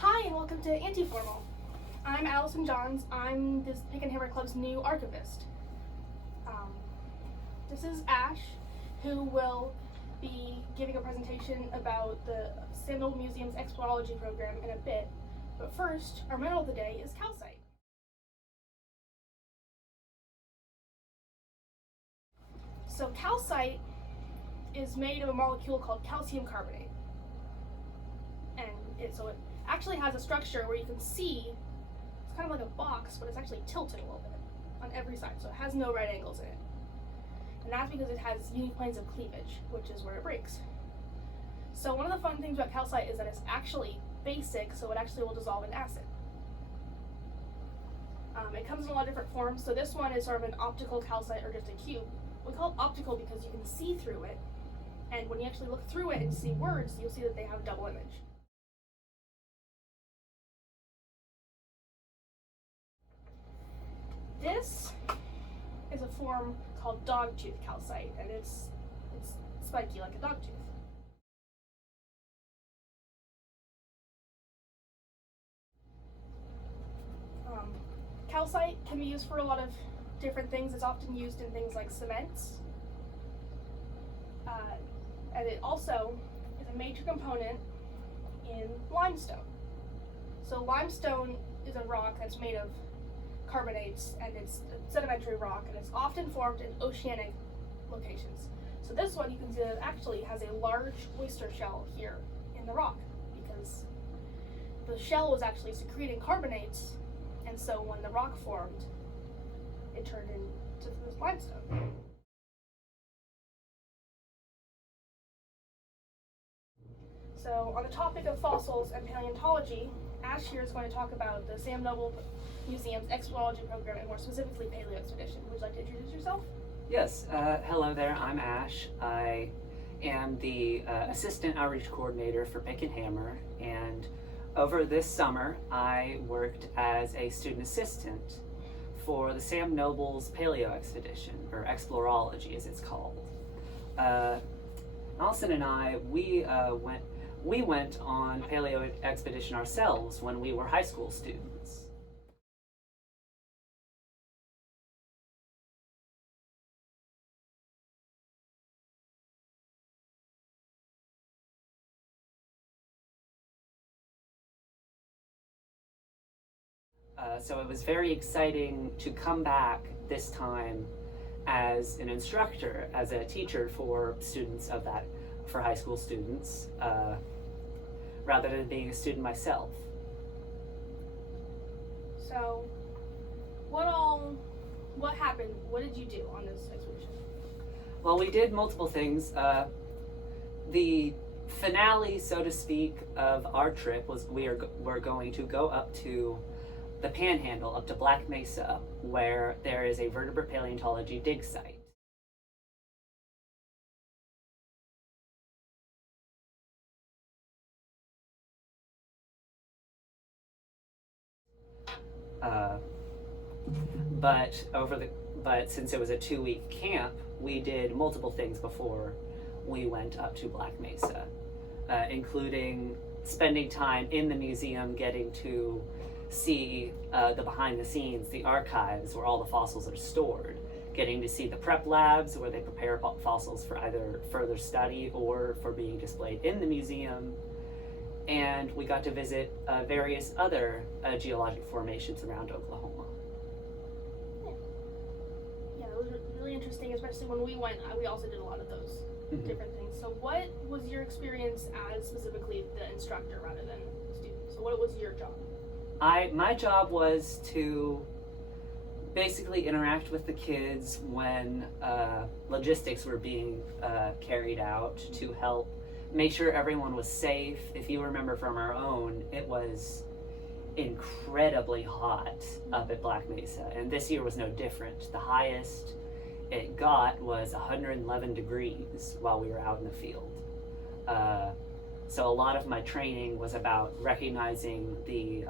Hi and welcome to Antiformal. I'm Allison Johns. I'm this Pick and Hammer Club's new archivist. This is Ash, who will be giving a presentation about the Sam Noble Museum's Explorology program in a bit. But first, our mineral of the day is calcite. So calcite is made of a molecule called calcium carbonate. And it actually has a structure where you can see, it's kind of like a box, but it's actually tilted a little bit on every side, so it has no right angles in it. And that's because it has unique planes of cleavage, which is where it breaks. So one of the fun things about calcite is that it's actually basic, so it actually will dissolve in acid. It comes in a lot of different forms, so this one is sort of an optical calcite or just a cube. We call it optical because you can see through it, and when you actually look through it and see words, you'll see that they have a double image. This is a form called dogtooth calcite, and it's spiky like a dogtooth. Calcite can be used for a lot of different things. It's often used in things like cements, and it also is a major component in limestone. So limestone is a rock that's made of carbonates, and it's a sedimentary rock, and it's often formed in oceanic locations. So this one, you can see that it actually has a large oyster shell here in the rock because the shell was actually secreting carbonates, and so when the rock formed, it turned into this limestone. So on the topic of fossils and paleontology, Ash here is going to talk about the Sam Noble Museum's Explorology program, and more specifically PaleoExpedition. Would you like to introduce yourself? Yes, hello there, I'm Ash. I am the Assistant Outreach Coordinator for Pick and Hammer, and over this summer I worked as a student assistant for the Sam Noble's PaleoExpedition, or Explorology as it's called. Allison and I, we went on PaleoExpedition ourselves when we were high school students. So it was very exciting to come back this time as an instructor, as a teacher for students of that, for high school students, rather than being a student myself. So, what happened? What did you do on this expedition? Well, we did multiple things. The finale, so to speak, of our trip was we're going to go up to the Panhandle, up to Black Mesa, where there is a vertebrate paleontology dig site. But since it was a 2-week camp, we did multiple things before we went up to Black Mesa, including spending time in the museum, getting to see the behind the scenes, the archives where all the fossils are stored, getting to see the prep labs where they prepare fossils for either further study or for being displayed in the museum. And we got to visit various other geologic formations around Oklahoma. Yeah, it was really interesting, especially when we went. We also did a lot of those different things. So what was your experience as specifically the instructor rather than the student? So what was your job? My job was to basically interact with the kids when logistics were being carried out, to help make sure everyone was safe. If you remember from our own, it was incredibly hot up at Black Mesa, and this year was no different. The highest it got was 111 degrees while we were out in the field. So a lot of my training was about recognizing the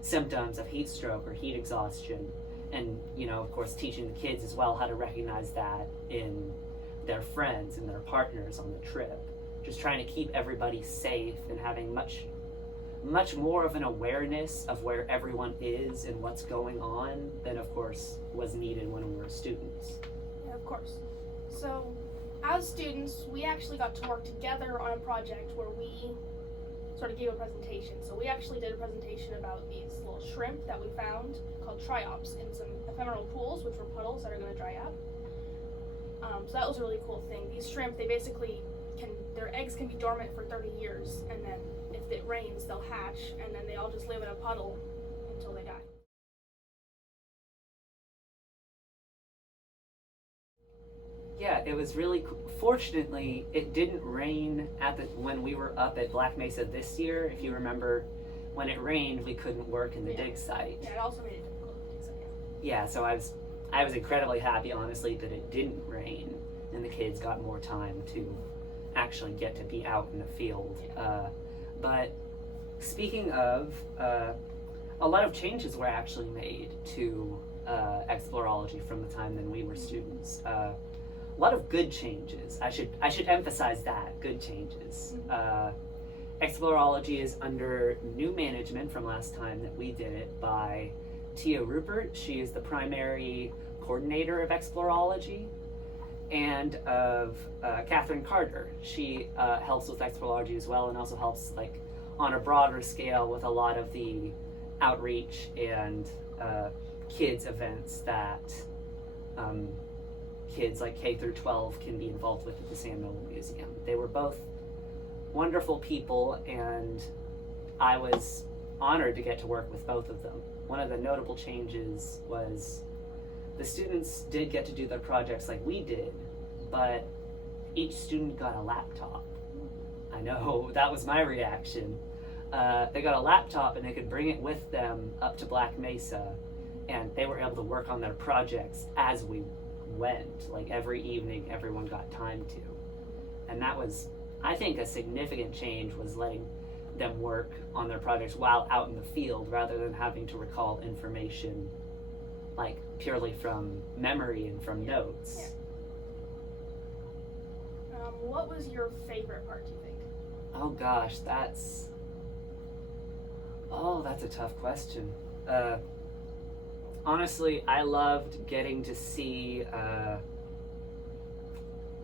symptoms of heat stroke or heat exhaustion, and of course teaching the kids as well how to recognize that in their friends and their partners on the trip. Just trying to keep everybody safe and having much more of an awareness of where everyone is and what's going on than, of course, was needed when we were students. Yeah, of course. So, as students, we actually got to work together on a project where we sort of gave a presentation. So we actually did a presentation about these little shrimp that we found called triops in some ephemeral pools, which were puddles that are going to dry up. So that was a really cool thing. These shrimp, they basically their eggs can be dormant for 30 years, and then if it rains, they'll hatch, and then they all just live in a puddle until they die. Yeah, it was really fortunately it didn't rain when we were up at Black Mesa this year. If you remember, when it rained, we couldn't work in the dig site. Yeah, it also made it difficult to dig site. Yeah, so I was incredibly happy, honestly, that it didn't rain and the kids got more time to actually get to be out in the field. Yeah. But speaking of, a lot of changes were actually made to explorology from the time when we were students. A lot of good changes. I should emphasize that, good changes. Explorology is under new management from last time that we did it by Tia Rupert. She is the primary coordinator of explorology, and of Catherine Carter. She helps with explorology as well, and also helps like on a broader scale with a lot of the outreach and kids events that kids like K through 12 can be involved with at the Sam Noble Museum. They were both wonderful people, and I was honored to get to work with both of them. One of the notable changes was the students did get to do their projects like we did, but each student got a laptop. I know, that was my reaction. They got a laptop and they could bring it with them up to Black Mesa, and they were able to work on their projects as we went. Like every evening, everyone got time to. And that was, I think, a significant change, was letting them work on their projects while out in the field rather than having to recall information like purely from memory and from notes. Yeah. What was your favorite part, do you think? Oh gosh, that's a tough question. Honestly, I loved getting to see,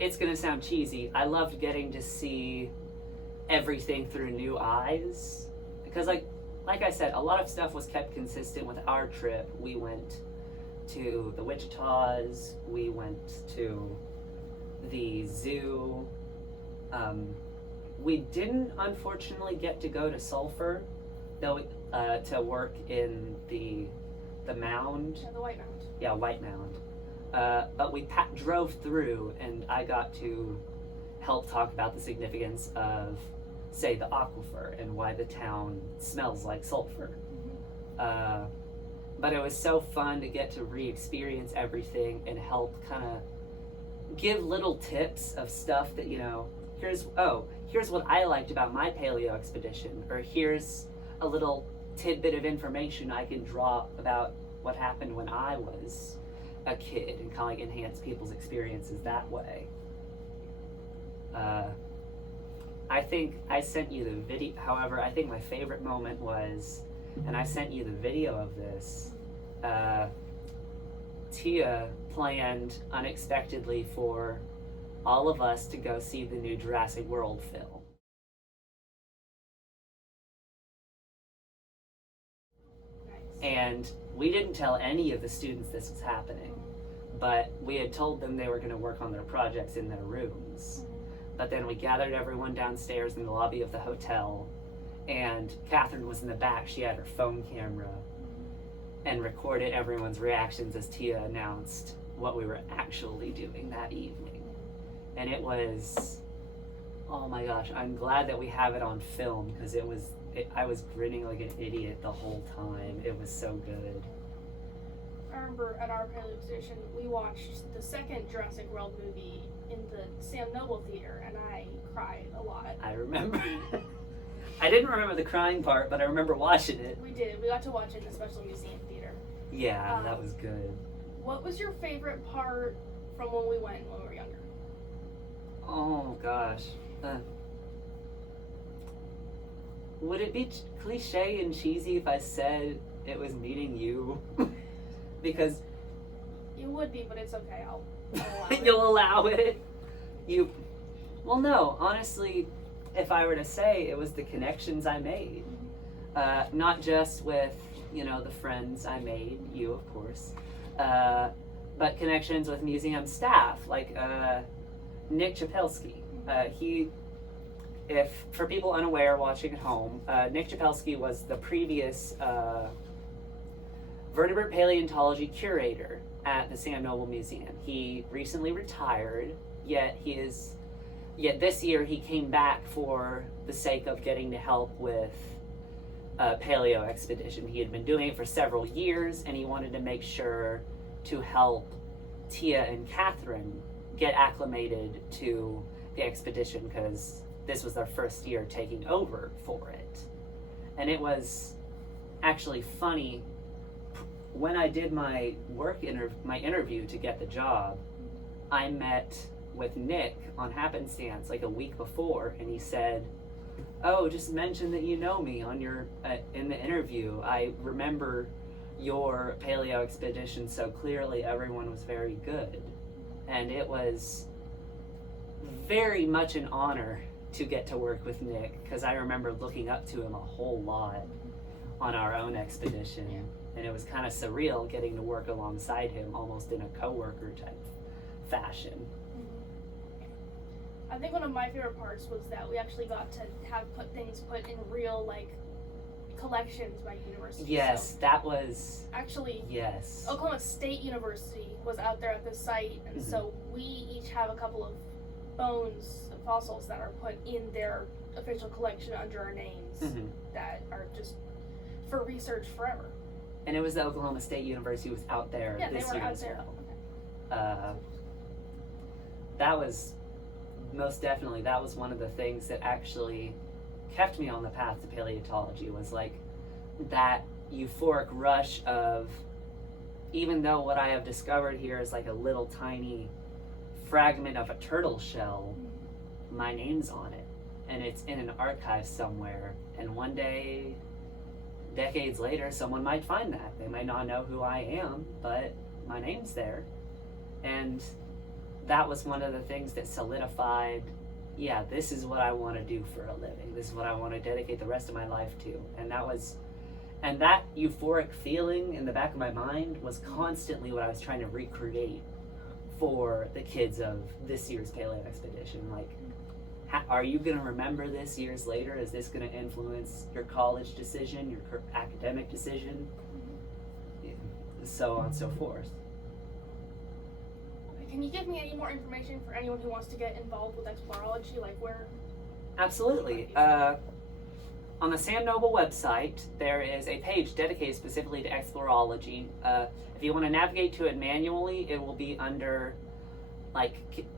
it's gonna sound cheesy, I loved getting to see everything through new eyes. Because like I said, a lot of stuff was kept consistent with our trip. We went to the Wichitas, we went to the zoo. We didn't unfortunately get to go to Sulphur, though, to work in the mound. Yeah, the White Mound. Yeah, White Mound. But we drove through, and I got to help talk about the significance of, say, the aquifer and why the town smells like sulfur. But it was so fun to get to re-experience everything and help kind of give little tips of stuff that, here's what I liked about my PaleoExpedition, or here's a little tidbit of information I can draw about what happened when I was a kid, and kind of like enhance people's experiences that way. I think I sent you the video, however, I think my favorite moment was, and I sent you the video of this, Tia planned unexpectedly for all of us to go see the new Jurassic World film. Nice. And we didn't tell any of the students this was happening, but we had told them they were going to work on their projects in their rooms. But then we gathered everyone downstairs in the lobby of the hotel, and Catherine was in the back. She had her phone camera and recorded everyone's reactions as Tia announced what we were actually doing that evening. And it was, oh my gosh, I'm glad that we have it on film, because I was grinning like an idiot the whole time. It was so good. I remember at our PaleoExpedition, we watched the second Jurassic World movie in the Sam Noble Theater, and I cried a lot. I remember. I didn't remember the crying part, but I remember watching it. We did. We got to watch it in the Special Museum Theater. Yeah, that was good. What was your favorite part from when we went when we were younger? Oh gosh. would it be cliche and cheesy if I said it was meeting you? Because You would be, but it's okay. I'll allow it. you'll allow it. Well, no, honestly, if I were to say it was the connections I made, not just with, the friends I made, you of course, but connections with museum staff, like Nick Chapelski. For people unaware watching at home, Nick Chapelski was the previous vertebrate paleontology curator at the Sam Noble Museum. He recently retired, yet this year he came back for the sake of getting to help with PaleoExpedition. He had been doing it for several years, and he wanted to make sure to help Tia and Catherine get acclimated to the expedition, because this was their first year taking over for it. And it was actually funny, when I did my interview to get the job, I met with Nick on happenstance like a week before, and he said, "Oh, just mention that you know me on your in the interview. I remember your PaleoExpedition so clearly. Everyone was very good." And it was very much an honor to get to work with Nick, because I remember looking up to him a whole lot on our own expedition, and it was kind of surreal getting to work alongside him, almost in a coworker type fashion. I think one of my favorite parts was that we actually got to have things put in real collections by universities. Yes, so that was actually yes. Oklahoma State University was out there at the site, and so we each have a couple of bones and fossils that are put in their official collection under our names that are just for research forever. And it was the Oklahoma State University was out there this year as well. Okay. That was most definitely, that was one of the things that actually kept me on the path to paleontology, was like that euphoric rush of, even though what I have discovered here is like a little tiny fragment of a turtle shell, my name's on it, and it's in an archive somewhere, and one day, decades later, someone might find that. They might not know who I am, but my name's there. And that was one of the things that solidified, yeah, this is what I want to do for a living. This is what I want to dedicate the rest of my life to. And that euphoric feeling in the back of my mind was constantly what I was trying to recreate for the kids of this year's PaleoExpedition. Like, are you going to remember this years later? Is this going to influence your college decision, your academic decision? So on and so forth. Can you give me any more information for anyone who wants to get involved with explorology, like where? Absolutely. On the Sam Noble website, there is a page dedicated specifically to explorology. If you want to navigate to it manually, it will be under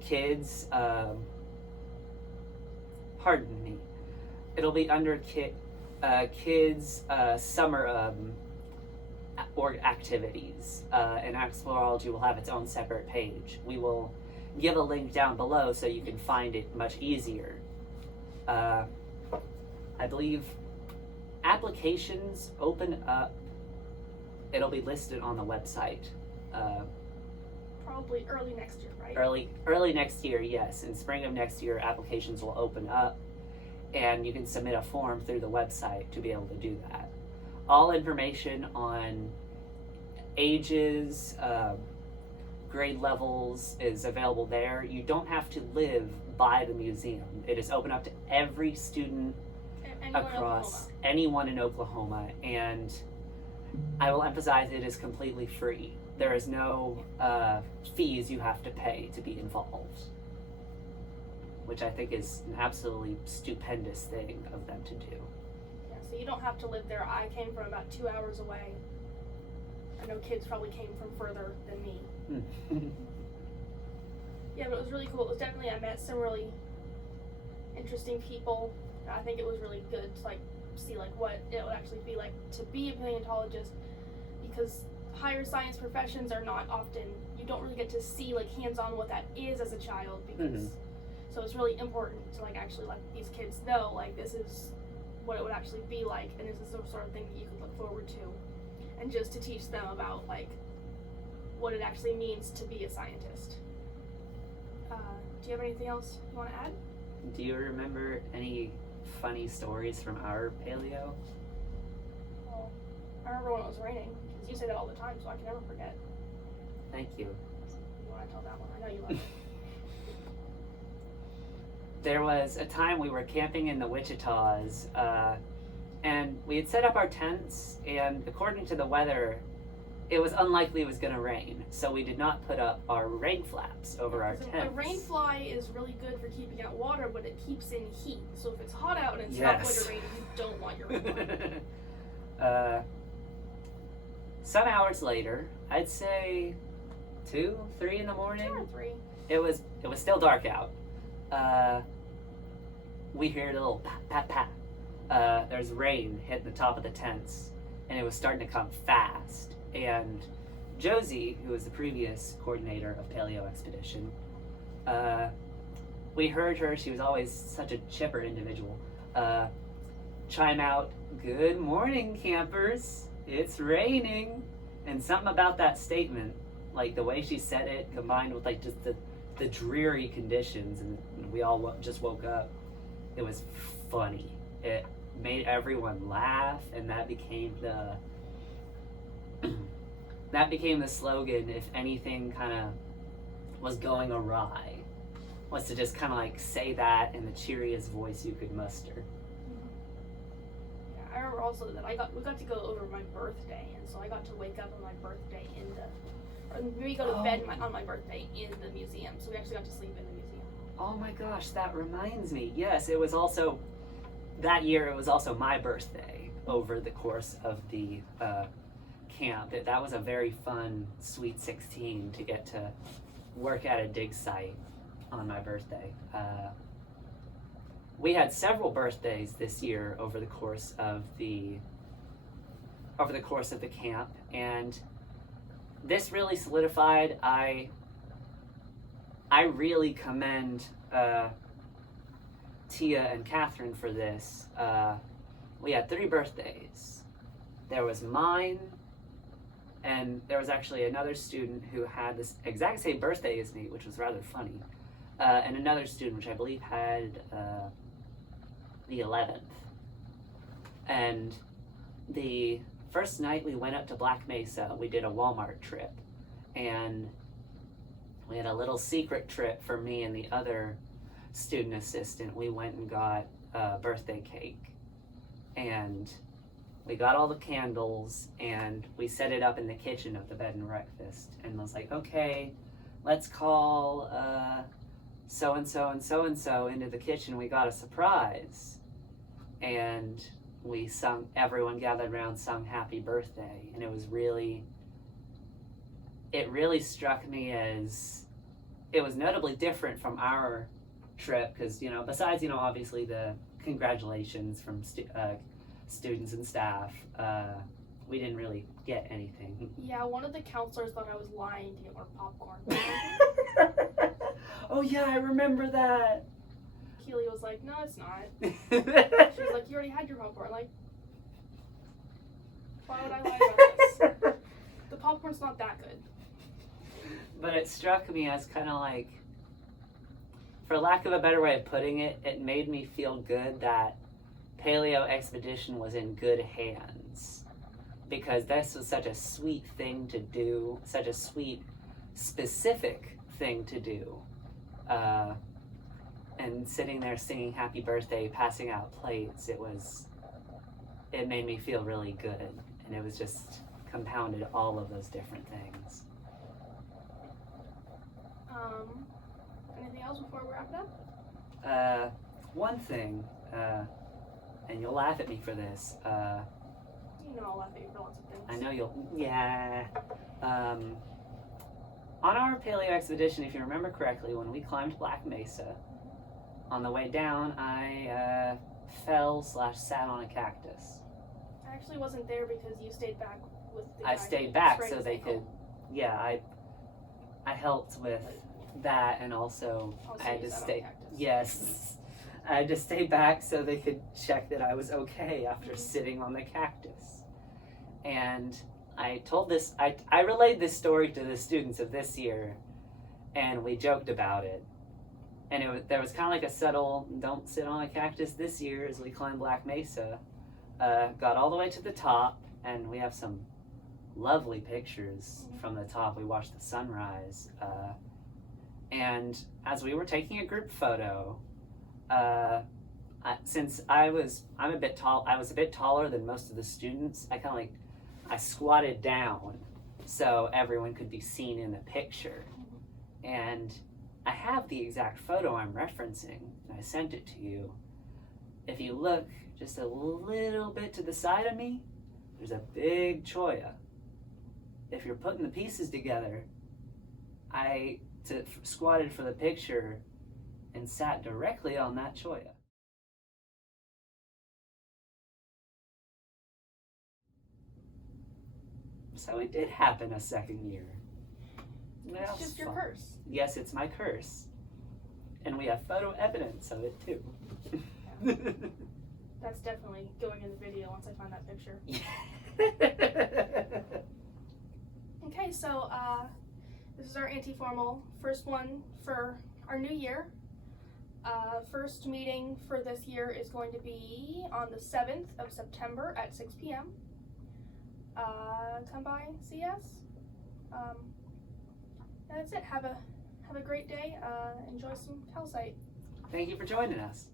kids. Pardon me. It'll be under kids summer activities, and explorology will have its own separate page. We will give a link down below so you can find it much easier. I believe applications open up, it'll be listed on the website. Probably early next year, right? Early next year, yes. In spring of next year, applications will open up, and you can submit a form through the website to be able to do that. All information on ages, grade levels is available there. You don't have to live by the museum. It is open up to every student across anyone in Oklahoma, and I will emphasize it is completely free. There is no fees you have to pay to be involved, which I think is an absolutely stupendous thing of them to do. Yeah, so you don't have to live there. I came from about 2 hours away. I know kids probably came from further than me. Yeah, but it was really cool. It was definitely, I met some really interesting people. I think it was really good to see what it would actually be like to be a paleontologist, because higher science professions are not often, you don't really get to see hands-on what that is as a child, because so it's really important to actually let these kids know this is what it would actually be like, and is this the sort of thing that you could look forward to, and just to teach them about like what it actually means to be a scientist. Do you have anything else you want to add? Do you remember any funny stories from our paleo? Well, I remember when it was raining, because you say that all the time, so I can never forget. Thank you. You want to tell that one? I know you love it. There was a time we were camping in the Wichitas, and we had set up our tents, and according to the weather, it was unlikely it was going to rain, so we did not put up our rain flaps over our tents. A rain fly is really good for keeping out water, but it keeps in heat. So if it's hot out and it's not going to rain, you don't want your rain fly. Some hours later, I'd say 2, 3 in the morning. 2 or 3. It was still dark out. We heard a little pat, pat, pat. There's rain hitting the top of the tents, and it was starting to come fast. And Josie, who was the previous coordinator of PaleoExpedition, we heard her, she was always such a chipper individual, chime out, "Good morning, campers, it's raining." And something about that statement, like the way she said it, combined with like just the dreary conditions, and we all just woke up, it was funny. It made everyone laugh, and that became the slogan if anything kind of was going awry, was to just kind of like say that in the cheeriest voice you could muster. Yeah, I remember also that we got to go over my birthday, and so I got to wake up on my birthday or maybe go to bed on my birthday in the museum, so we actually got to sleep in the museum. Oh my gosh, that reminds me. Yes, it was also, that year it was also my birthday over the course of the camp. That was a very fun, sweet 16 to get to work at a dig site on my birthday. We had several birthdays this year over the course of the camp, and this really solidified. I really commend Tia and Catherine for this. We had 3 birthdays. There was mine, and there was actually another student who had this exact same birthday as me, which was rather funny. And another student, which I believe had the 11th. And the first night we went up to Black Mesa, we did a Walmart trip. And we had a little secret trip for me and the other student assistant. We went and got a birthday cake. And we got all the candles, and we set it up in the kitchen of the bed and breakfast. And I was like, okay, let's call so-and-so and so-and-so into the kitchen. We got a surprise. And we sung, everyone gathered around, sung happy birthday. And it really struck me as, it was notably different from our trip, because, besides, obviously the congratulations from students and staff, we didn't really get anything. Yeah, one of the counselors thought I was lying to get more popcorn. Oh yeah, I remember that. Keely was like, "No, it's not." She was like, "You already had your popcorn." Like, why would I lie about this? The popcorn's not that good. But it struck me as kind of like, for lack of a better way of putting it, it made me feel good that PaleoExpedition was in good hands, because this was such a sweet thing to do, such a sweet, specific thing to do. And sitting there singing happy birthday, passing out plates, it made me feel really good, and it was just compounded all of those different things. Anything else before we wrap it up? One thing, and you'll laugh at me for this. I'll laugh at you for lots of things. I know you'll, yeah. On our PaleoExpedition, if you remember correctly, when we climbed Black Mesa, on the way down, I fell/sat on a cactus. I actually wasn't there because you stayed back with the guy. I stayed back so they could, I helped with that, and also I had to stay. Yes, I just stayed back so they could check that I was okay after sitting on the cactus. And I told this, I relayed this story to the students of this year, and we joked about it. And there was kind of like a subtle, don't sit on a cactus this year as we climbed Black Mesa. Got all the way to the top, and we have some lovely pictures from the top. We watched the sunrise. And as we were taking a group photo, since I was a bit taller than most of the students, I squatted down so everyone could be seen in the picture. And I have the exact photo I'm referencing, and I sent it to you. If you look just a little bit to the side of me, there's a big cholla. If you're putting the pieces together, I squatted for the picture and sat directly on that cholla. So it did happen a second year. It's just your curse. Yes, it's my curse. And we have photo evidence of it too. That's definitely going in the video once I find that picture. Okay, so this is our Antiformal first one for our new year. First meeting for this year is going to be on the 7th of September at 6 p.m. Come by and see us. That's it. Have a great day. Enjoy some calcite. Thank you for joining us.